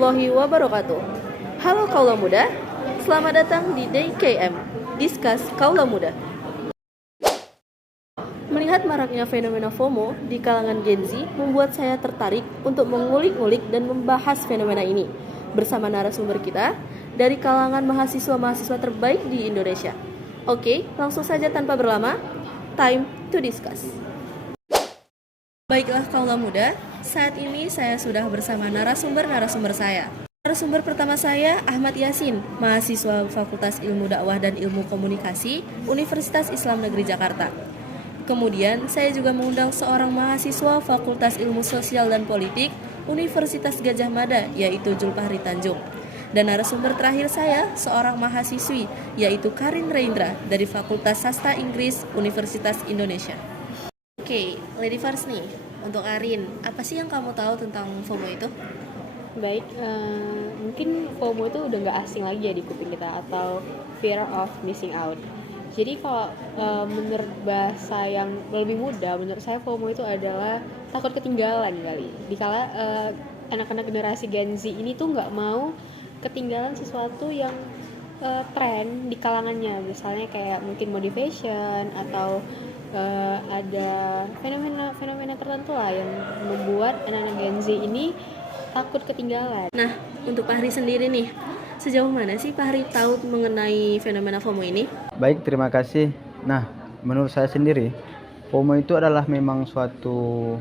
warahmatullahi wabarakatuh. Halo Kaula Muda, selamat datang di DKM, Discuss Kaula Muda. Melihat maraknya fenomena FOMO di kalangan Gen Z membuat saya tertarik untuk mengulik-ngulik dan membahas fenomena ini bersama narasumber kita dari kalangan mahasiswa-mahasiswa terbaik di Indonesia. Oke, langsung saja tanpa berlama, time to discuss. Baiklah Kaula Muda, saat ini saya sudah bersama narasumber saya. Narasumber pertama saya Ahmad Yasin, mahasiswa Fakultas Ilmu Dakwah dan Ilmu Komunikasi, Universitas Islam Negeri Jakarta. Kemudian saya juga mengundang seorang mahasiswa Fakultas Ilmu Sosial dan Politik, Universitas Gadjah Mada, yaitu Julfahri Tanjung. Dan narasumber terakhir saya, seorang mahasiswi, yaitu Karin Reindra dari Fakultas Sastra Inggris, Universitas Indonesia. Oke, lady first nih, untuk Karin, apa sih yang kamu tahu tentang FOMO itu? Baik, mungkin FOMO itu udah nggak asing lagi ya di kuping kita, atau fear of missing out. Jadi kalau menurut bahasa yang lebih mudah, menurut saya FOMO itu adalah takut ketinggalan kali. Dikala anak-anak generasi Gen Z ini tuh nggak mau ketinggalan sesuatu yang tren di kalangannya, misalnya kayak mungkin motivation atau ada fenomena tertentu lah yang membuat anak-anak Gen Z ini takut ketinggalan. Nah, untuk Pak Hari sendiri nih, sejauh mana sih Pak Hari tahu mengenai fenomena FOMO ini? Baik, terima kasih. Nah, menurut saya sendiri, FOMO itu adalah memang suatu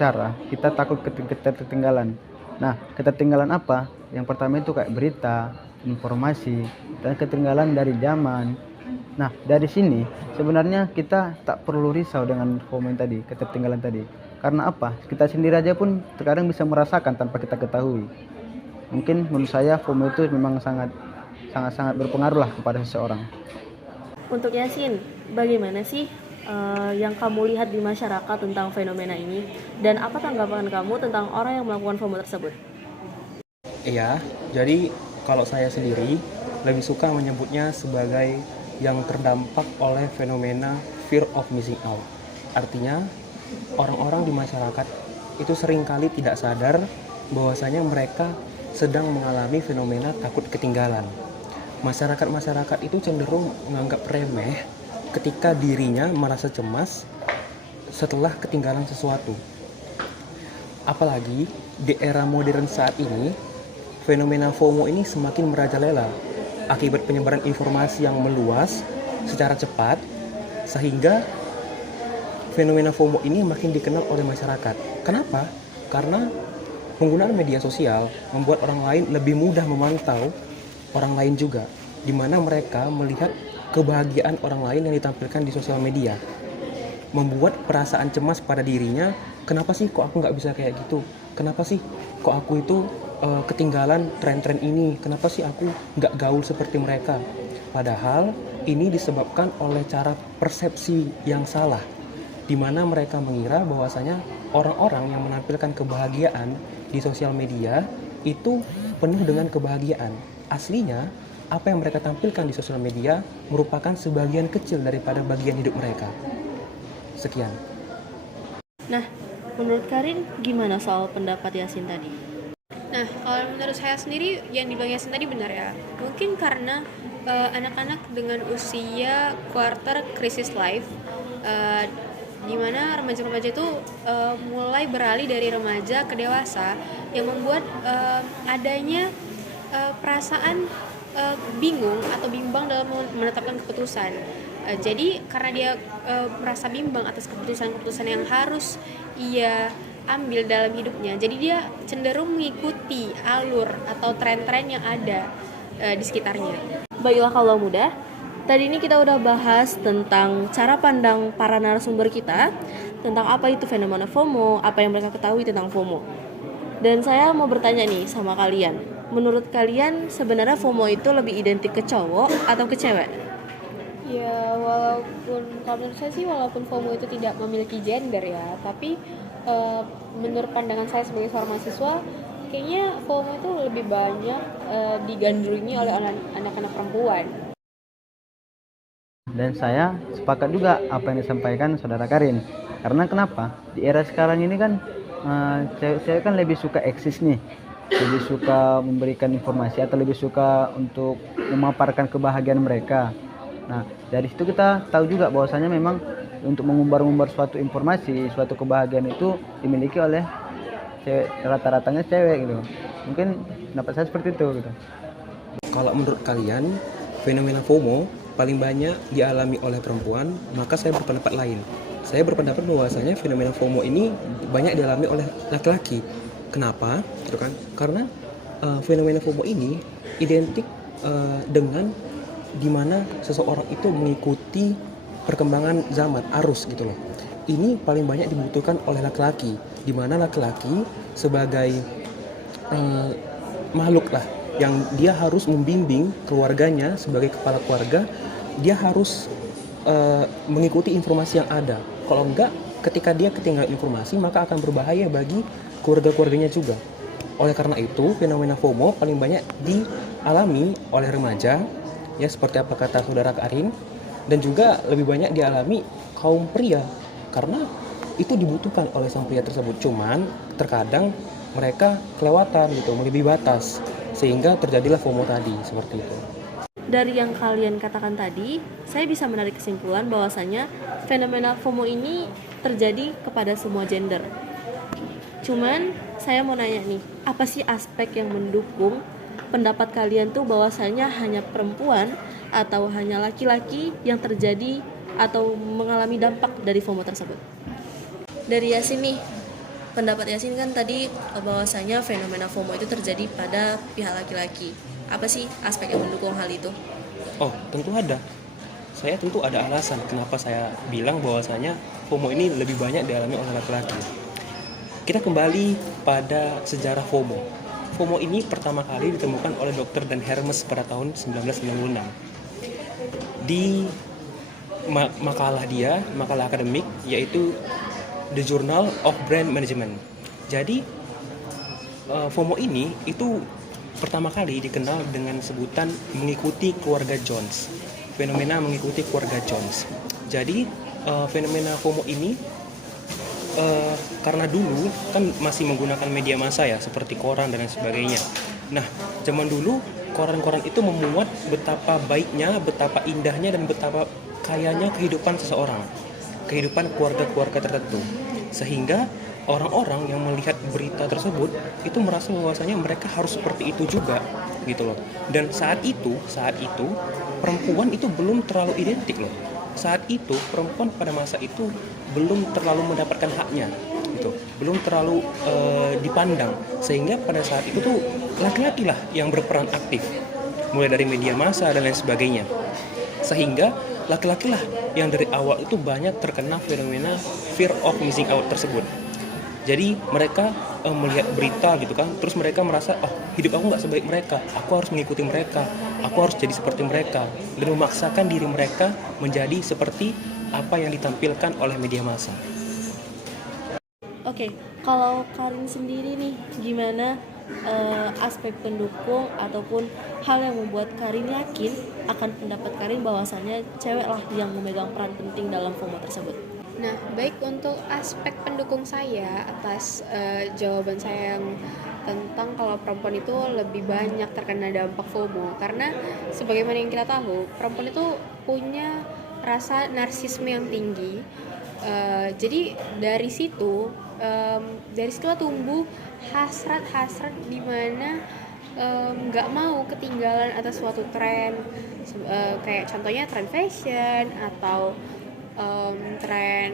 cara kita takut ketinggalan. Nah, ketertinggalan apa? Yang pertama itu kayak berita, informasi, dan ketinggalan dari zaman. Nah, dari sini sebenarnya kita tak perlu risau dengan FOMO tadi, ketertinggalan tadi. Karena apa? Kita sendiri aja pun terkadang bisa merasakan tanpa kita ketahui. Mungkin menurut saya FOMO itu memang sangat berpengaruh lah kepada seseorang. Untuk Yasin, bagaimana sih yang kamu lihat di masyarakat tentang fenomena ini? Dan apa tanggapan kamu tentang orang yang melakukan FOMO tersebut? Iya, jadi kalau saya sendiri lebih suka menyebutnya sebagai yang terdampak oleh fenomena fear of missing out. Artinya, orang-orang di masyarakat itu seringkali tidak sadar bahwasanya mereka sedang mengalami fenomena takut ketinggalan. Masyarakat itu cenderung menganggap remeh ketika dirinya merasa cemas setelah ketinggalan sesuatu. Apalagi di era modern saat ini, fenomena FOMO ini semakin merajalela akibat penyebaran informasi yang meluas secara cepat, sehingga fenomena FOMO ini makin dikenal oleh masyarakat. Kenapa? Karena penggunaan media sosial membuat orang lain lebih mudah memantau orang lain juga, di mana mereka melihat kebahagiaan orang lain yang ditampilkan di sosial media, membuat perasaan cemas pada dirinya. Kenapa sih kok aku nggak bisa kayak gitu? Kenapa sih kok aku itu ketinggalan tren-tren ini? Kenapa sih aku nggak gaul seperti mereka? Padahal ini disebabkan oleh cara persepsi yang salah, di mana mereka mengira bahwasanya orang-orang yang menampilkan kebahagiaan di sosial media itu penuh dengan kebahagiaan. Aslinya, apa yang mereka tampilkan di sosial media merupakan sebagian kecil daripada bagian hidup mereka. Sekian. Nah, menurut Karin, gimana soal pendapat Yasin tadi? Nah, kalau menurut saya sendiri yang dibilang Yasin tadi benar ya. Mungkin karena anak-anak dengan usia quarter crisis life, di mana remaja-remaja itu mulai beralih dari remaja ke dewasa, yang membuat adanya perasaan bingung atau bimbang dalam menetapkan keputusan. Jadi karena dia merasa bimbang atas keputusan-keputusan yang harus ia ambil dalam hidupnya, jadi dia cenderung mengikuti alur atau tren-tren yang ada di sekitarnya. Baiklah Kaula Muda, tadi ini kita udah bahas tentang cara pandang para narasumber kita tentang apa itu fenomena FOMO, apa yang mereka ketahui tentang FOMO. Dan saya mau bertanya nih sama kalian, menurut kalian sebenarnya FOMO itu lebih identik ke cowok atau ke cewek? Ya, walaupun kalau menurut saya sih, walaupun FOMO itu tidak memiliki gender ya, tapi menurut pandangan saya sebagai seorang mahasiswa, kayaknya FOMO itu lebih banyak digandrungi oleh anak-anak perempuan. Dan saya sepakat juga apa yang disampaikan saudara Karin. Karena kenapa? Di era sekarang ini kan cewek-cewek kan lebih suka eksis nih. lebih suka memberikan informasi atau lebih suka untuk memaparkan kebahagiaan mereka. Nah, dari situ kita tahu juga bahwasanya memang untuk mengumbar-umbar suatu informasi, suatu kebahagiaan itu dimiliki oleh cewek, rata-ratanya cewek gitu. Mungkin pendapat saya seperti itu gitu. Kalau menurut kalian, fenomena FOMO paling banyak dialami oleh perempuan, maka saya berpendapat lain. Saya berpendapat bahwasanya fenomena FOMO ini banyak dialami oleh laki-laki. Kenapa? Gitu kan? Karena fenomena FOMO ini identik dengan dimana seseorang itu mengikuti perkembangan zaman, arus gitu loh. Ini paling banyak dibutuhkan oleh laki-laki, dimana laki-laki sebagai makhluk lah yang dia harus membimbing keluarganya sebagai kepala keluarga, dia harus mengikuti informasi yang ada. Kalau enggak, ketika dia ketinggalan informasi maka akan berbahaya bagi keluarga-keluarganya juga. Oleh karena itu, fenomena FOMO paling banyak dialami oleh remaja, ya seperti apa kata saudara Karin, dan juga lebih banyak dialami kaum pria karena itu dibutuhkan oleh sang pria tersebut. Cuman terkadang mereka kelewatan gitu, melebihi batas, sehingga terjadilah FOMO tadi seperti itu. Dari yang kalian katakan tadi, saya bisa menarik kesimpulan bahwasanya fenomena FOMO ini terjadi kepada semua gender. Cuman saya mau nanya nih, apa sih aspek yang mendukung pendapat kalian tuh bahwasanya hanya perempuan atau hanya laki-laki yang terjadi atau mengalami dampak dari FOMO tersebut? Dari Yasin nih, pendapat Yasin kan tadi bahwasanya fenomena FOMO itu terjadi pada pihak laki-laki. Apa sih aspek yang mendukung hal itu? Oh, tentu ada. Saya tentu ada alasan kenapa saya bilang bahwasanya FOMO ini lebih banyak dialami oleh laki-laki. Kita kembali pada sejarah FOMO. FOMO ini pertama kali ditemukan oleh Dr. Dan Hermes pada tahun 1996. Di makalah akademik yaitu The Journal of Brand Management. Jadi FOMO ini itu pertama kali dikenal dengan sebutan mengikuti keluarga Jones. Fenomena mengikuti keluarga Jones. Jadi fenomena FOMO ini karena dulu kan masih menggunakan media massa ya, seperti koran dan lain sebagainya. Nah, zaman dulu koran-koran itu memuat betapa baiknya, betapa indahnya, dan betapa kayanya kehidupan seseorang, kehidupan keluarga-keluarga tertentu. Sehingga orang-orang yang melihat berita tersebut itu merasa bahwasanya mereka harus seperti itu juga, gitu loh. Dan saat itu perempuan itu belum terlalu identik loh. Saat itu perempuan pada masa itu belum terlalu mendapatkan haknya, gitu, belum terlalu dipandang, sehingga pada saat itu tuh laki-laki lah yang berperan aktif, mulai dari media massa dan lain sebagainya, sehingga laki-laki lah yang dari awal itu banyak terkena fenomena fear of missing out tersebut. Jadi mereka melihat berita gitu kan, terus mereka merasa, oh hidup aku nggak sebaik mereka, aku harus mengikuti mereka, aku harus jadi seperti mereka, dan memaksakan diri mereka menjadi seperti apa yang ditampilkan oleh media massa. Oke, kalau Karin sendiri nih, gimana aspek pendukung ataupun hal yang membuat Karin yakin akan pendapat Karin bahwasanya cewek lah yang memegang peran penting dalam FOMO tersebut? Nah, baik untuk aspek pendukung saya atas jawaban saya yang tentang kalau perempuan itu lebih banyak terkena dampak FOMO, karena sebagaimana yang kita tahu, perempuan itu punya rasa narsisme yang tinggi. Jadi dari situ tumbuh hasrat di mana nggak mau ketinggalan atas suatu tren, kayak contohnya tren fashion atau tren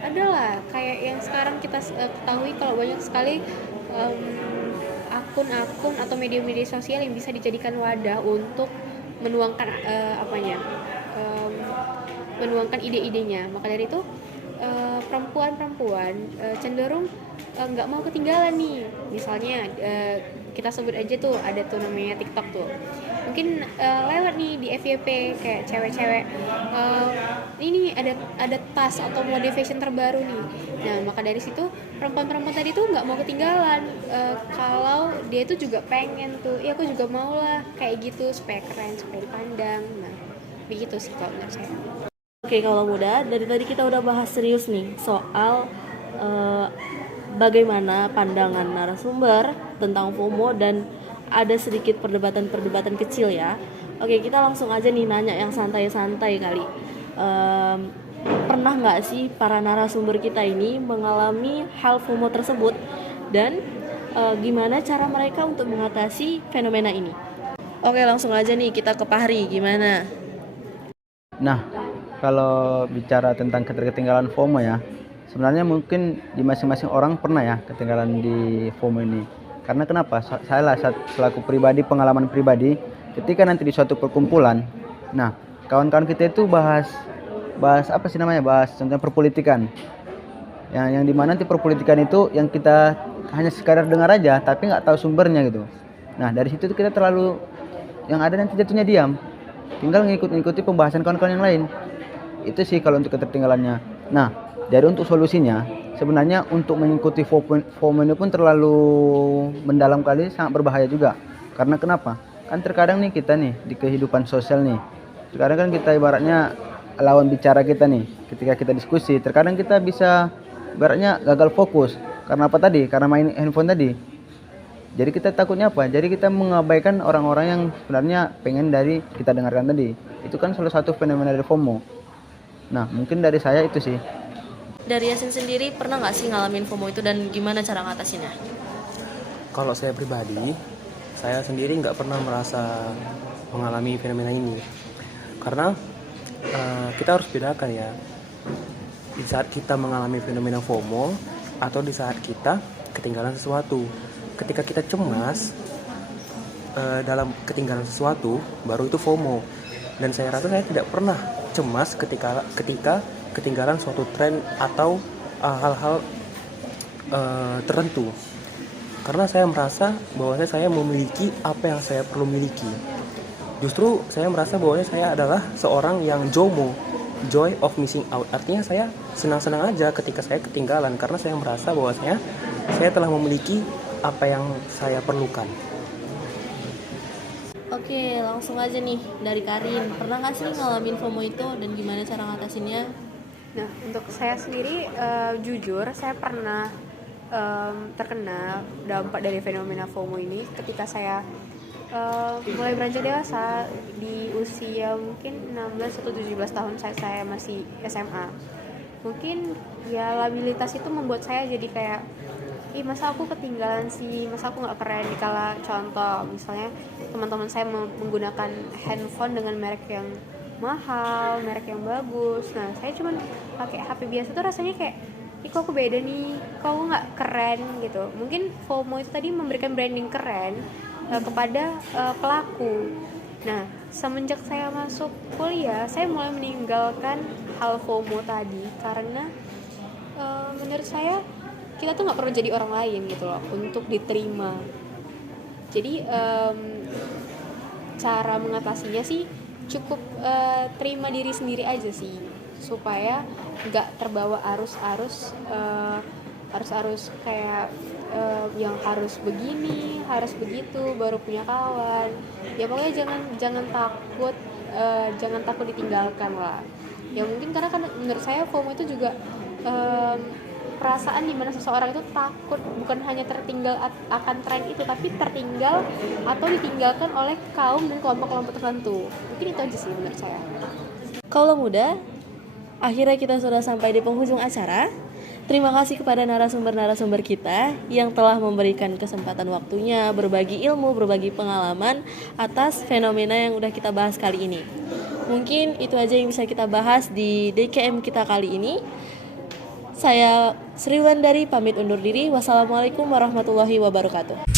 adalah kayak yang sekarang kita ketahui kalau banyak sekali akun-akun atau media-media sosial yang bisa dijadikan wadah untuk menuangkan menuangkan ide-idenya. Maka dari itu perempuan cenderung nggak mau ketinggalan nih. Misalnya kita sebut aja tuh ada tuh namanya TikTok tuh. Mungkin lewat nih di FYP kayak cewek-cewek ini ada tas atau mode fashion terbaru nih. Nah, maka dari situ perempuan-perempuan tadi tuh nggak mau ketinggalan kalau dia tuh juga pengen tuh, ya aku juga mau lah kayak gitu supaya keren, supaya dipandang. Nah, begitu sih kalau menurut saya. Oke, kalau muda, dari tadi kita udah bahas serius nih soal bagaimana pandangan narasumber tentang FOMO dan ada sedikit perdebatan-perdebatan kecil ya. Oke, kita langsung aja nih nanya yang santai-santai kali. Pernah nggak sih para narasumber kita ini mengalami hal FOMO tersebut dan gimana cara mereka untuk mengatasi fenomena ini? Oke, langsung aja nih kita ke Fahri, gimana? Nah, kalau bicara tentang keterketinggalan FOMO ya, sebenarnya mungkin di masing-masing orang pernah ya ketinggalan di FOMO ini. Karena kenapa? Saya lah selaku pribadi, pengalaman pribadi, ketika nanti di suatu perkumpulan, nah kawan-kawan kita itu bahas apa sih namanya? Bahas tentang perpolitikan. Yang dimana nanti perpolitikan itu yang kita hanya sekadar dengar aja, tapi nggak tahu sumbernya gitu. Nah dari situ kita terlalu yang ada nanti jatuhnya diam, tinggal ngikuti pembahasan kawan-kawan yang lain. Itu sih kalau untuk ketertinggalannya. Nah, jadi untuk solusinya sebenarnya untuk mengikuti FOMO ini pun terlalu mendalam kali, sangat berbahaya juga. Karena kenapa? Kan terkadang nih kita nih di kehidupan sosial nih, terkadang kan kita ibaratnya lawan bicara kita nih, ketika kita diskusi, terkadang kita bisa ibaratnya gagal fokus. Karena apa tadi? Karena main handphone tadi. Jadi kita takutnya apa? Jadi kita mengabaikan orang-orang yang sebenarnya pengen dari kita dengarkan tadi. Itu kan salah satu fenomena dari FOMO. Nah, mungkin dari saya itu sih. Dari Yasin sendiri pernah nggak sih ngalamin FOMO itu dan gimana cara ngatasinnya? Kalau saya pribadi, saya sendiri nggak pernah merasa mengalami fenomena ini. Karena kita harus bedakan ya, di saat kita mengalami fenomena FOMO atau di saat kita ketinggalan sesuatu. Ketika kita cemas dalam ketinggalan sesuatu, baru itu FOMO. Dan saya rasa saya tidak pernah cemas ketika ketinggalan suatu tren atau hal-hal tertentu. Karena saya merasa bahwa saya memiliki apa yang saya perlu miliki. Justru saya merasa bahwa saya adalah seorang yang JOMO, joy of missing out. Artinya saya senang-senang aja ketika saya ketinggalan, karena saya merasa bahwa saya telah memiliki apa yang saya perlukan. Oke, langsung aja nih dari Karin. Pernah nggak sih ngalamin FOMO itu dan gimana cara ngatasinnya? Nah, untuk saya sendiri jujur saya pernah terkena dampak dari fenomena FOMO ini ketika saya mulai beranjak dewasa di usia mungkin 16 atau 17 tahun. Saya masih SMA. Mungkin ya labilitas itu membuat saya jadi kayak masa aku ketinggalan sih, masa aku nggak keren. Dikala contoh misalnya teman-teman saya menggunakan handphone dengan merek yang mahal, merek yang bagus, nah saya cuma pakai HP biasa tuh rasanya kayak kok aku beda nih, kok aku nggak keren gitu. Mungkin FOMO itu tadi memberikan branding keren kepada pelaku. Nah semenjak saya masuk kuliah, saya mulai meninggalkan hal FOMO tadi karena menurut saya kita tuh nggak perlu jadi orang lain gitu loh untuk diterima. Jadi cara mengatasinya sih cukup terima diri sendiri aja sih, supaya nggak terbawa arus kayak yang harus begini, harus begitu baru punya kawan. Ya pokoknya jangan takut ditinggalkan lah. Ya mungkin karena kan menurut saya FOMO itu juga perasaan dimana seseorang itu takut bukan hanya tertinggal akan tren itu, tapi tertinggal atau ditinggalkan oleh kaum dan kelompok-kelompok tertentu. Mungkin itu aja sih menurut saya. Kaulah muda, akhirnya kita sudah sampai di penghujung acara. Terima kasih kepada narasumber-narasumber kita yang telah memberikan kesempatan waktunya, berbagi ilmu, berbagi pengalaman atas fenomena yang udah kita bahas kali ini. Mungkin itu aja yang bisa kita bahas di DKM kita kali ini. Saya Sri Wulandari pamit undur diri. Wassalamualaikum warahmatullahi wabarakatuh.